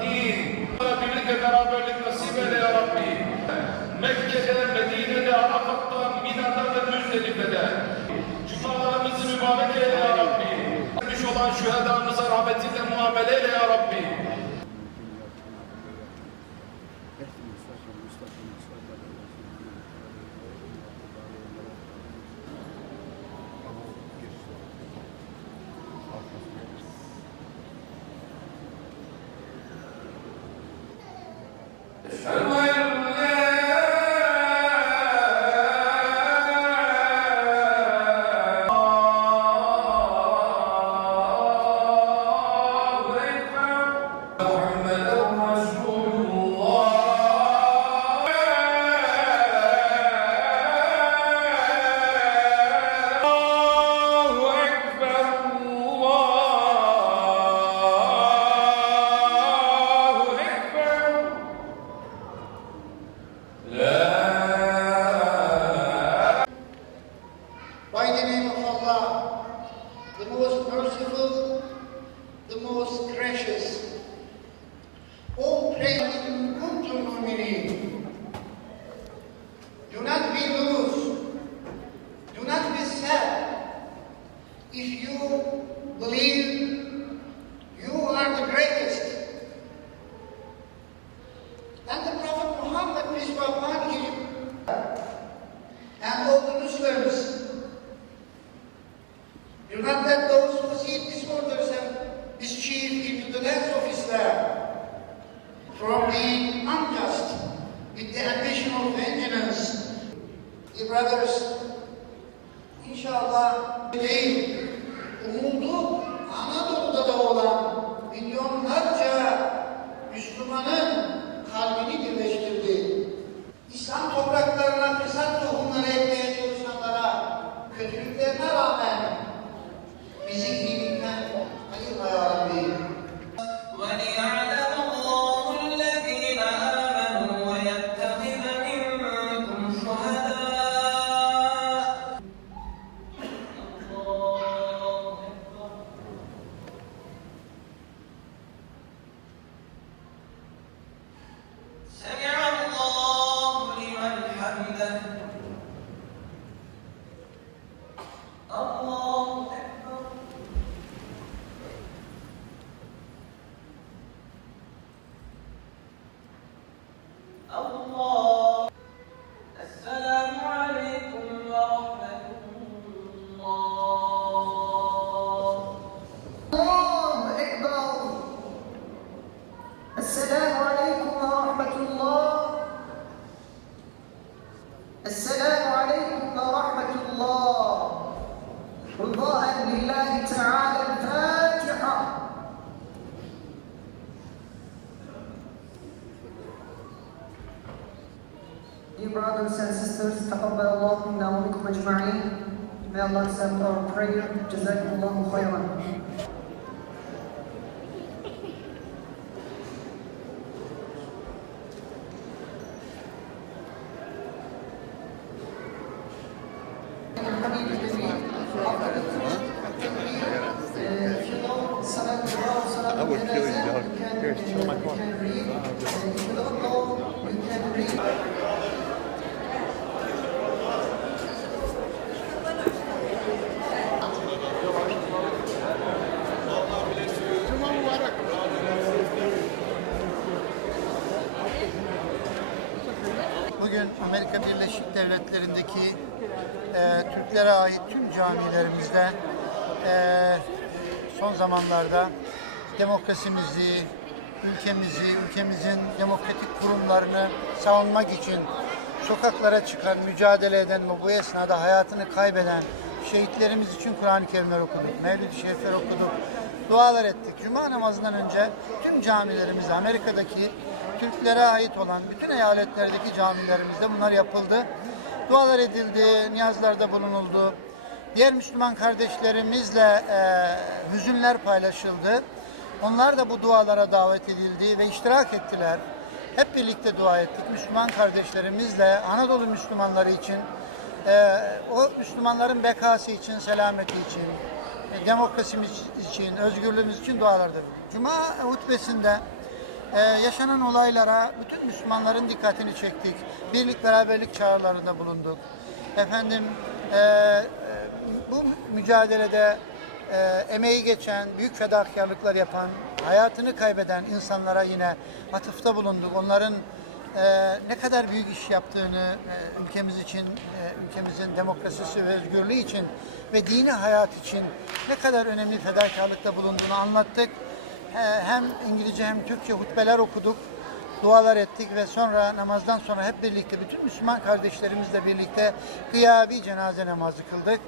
din. Birlik beraberlik nasip eyle ya Rabbi. Mekke'de, Medine'de, Arafat'tan, Mina'da ve Müzdelife'de. Cumalarımızı mübarek eyle ya Rabbi. Olan şühedamıza rahmetiyle muamele eyle ya Rabbi. الله dei un punto nomini brothers, Dear brothers and sisters, تقبل الله منا ومنكم أجمعين. May Allah accept our prayer. جزاكم الله خيرا. Bugün Amerika Birleşik Devletleri'ndeki e, Türklere ait tüm camilerimizde e, son zamanlarda demokrasimizi, ülkemizi, ülkemizin demokratik kurumlarını savunmak için sokaklara çıkan, mücadele eden ve bu esnada hayatını kaybeden şehitlerimiz için Kur'an-ı Kerimler okuduk, Mevlid-i Şerifler okuduk, dualar ettik. Cuma namazından önce tüm camilerimizde, Amerika'daki Türklere ait olan bütün eyaletlerdeki camilerimizde bunlar yapıldı. Dualar edildi, niyazlarda bulunuldu. Diğer Müslüman kardeşlerimizle e, hüzünler paylaşıldı. Onlar da bu dualara davet edildi ve iştirak ettiler. Hep birlikte dua ettik. Müslüman kardeşlerimizle Anadolu Müslümanları için, e, o Müslümanların bekası için, selameti için, e, demokrasimiz için, özgürlüğümüz için dualarda bulunduk. Cuma hutbesinde Ee, yaşanan olaylara bütün Müslümanların dikkatini çektik. Birlik beraberlik çağrılarında bulunduk. Efendim e, e, bu mücadelede e, emeği geçen, büyük fedakarlıklar yapan, hayatını kaybeden insanlara yine atıfta bulunduk. Onların e, ne kadar büyük iş yaptığını e, ülkemiz için, e, ülkemizin demokrasisi ve özgürlüğü için ve dini hayat için ne kadar önemli fedakarlıkta bulunduğunu anlattık. E, hem İngilizce hem Türkçe hutbeler okuduk, dualar ettik ve sonra namazdan sonra hep birlikte bütün Müslüman kardeşlerimizle birlikte gıyabi cenaze namazı kıldık.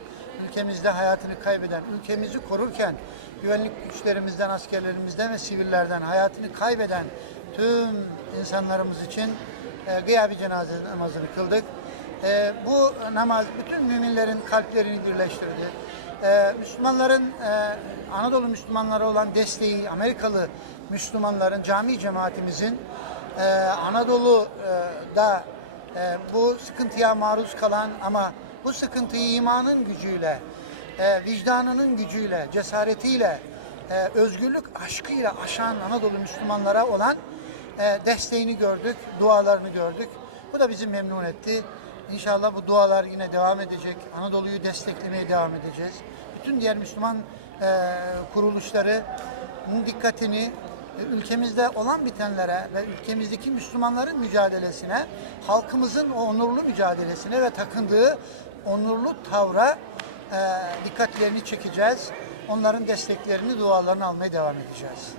Ülkemizde hayatını kaybeden, ülkemizi korurken güvenlik güçlerimizden, askerlerimizden ve sivillerden hayatını kaybeden tüm insanlarımız için e, gıyabi cenaze namazını kıldık. E, bu namaz bütün müminlerin kalplerini birleştirdi. E, Müslümanların, e, Anadolu Müslümanlara olan desteği, Amerikalı Müslümanların, cami cemaatimizin e, Anadolu'da e, bu sıkıntıya maruz kalan ama bu sıkıntıyı imanın gücüyle, vicdanının gücüyle, cesaretiyle, özgürlük aşkıyla aşan Anadolu Müslümanlara olan desteğini gördük, dualarını gördük. Bu da bizi memnun etti. İnşallah bu dualar yine devam edecek. Anadolu'yu desteklemeye devam edeceğiz. Bütün diğer Müslüman e, kuruluşların dikkatini e, ülkemizde olan bitenlere ve ülkemizdeki Müslümanların mücadelesine, halkımızın o onurlu mücadelesine ve takındığı onurlu tavra e, dikkatlerini çekeceğiz. Onların desteklerini, dualarını almaya devam edeceğiz.